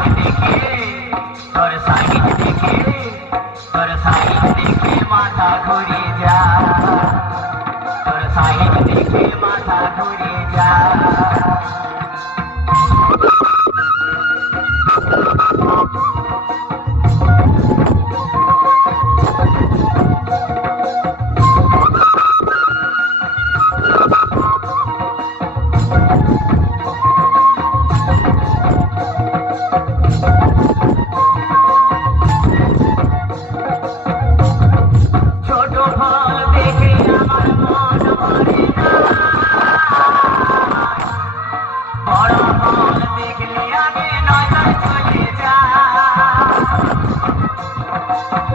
side দেখে তোর side দেখে তোর সাইড দেখে মাথা ঘুরে যা তোর সাইড দেখে মাথা ঘুরে যা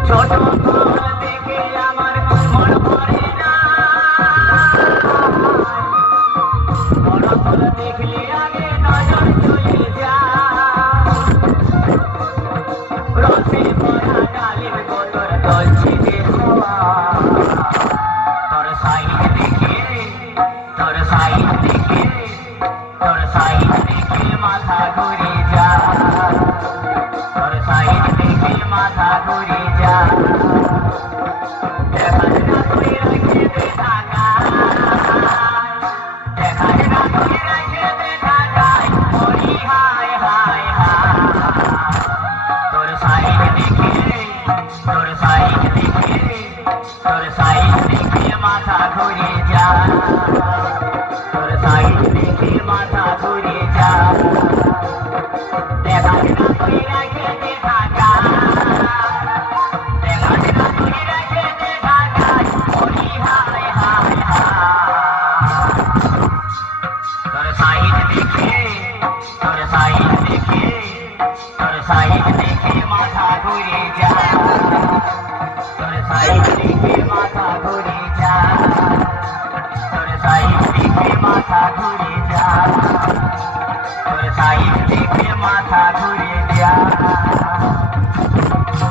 ছোট ফল দেখে আমার মন ভরে না বড় ফল দেখলে আগে নজর চলে যা রসে ভরা ডালিম গোতর দলছে যে হাওয়া তোর সাইড দেখে তোর সাইড দেখে তোর সাইড দেখে মাথা ঘুরে যা তোর সাইড দেখে মাথা ঘুরে যা দেখা না তুই রেখে দে ঢাকায় দেখা না তুই রেখে দে ঢাকায় ওই হায় হায় হায় তোর সাইড দেখে তোর সাইড দেখে তোর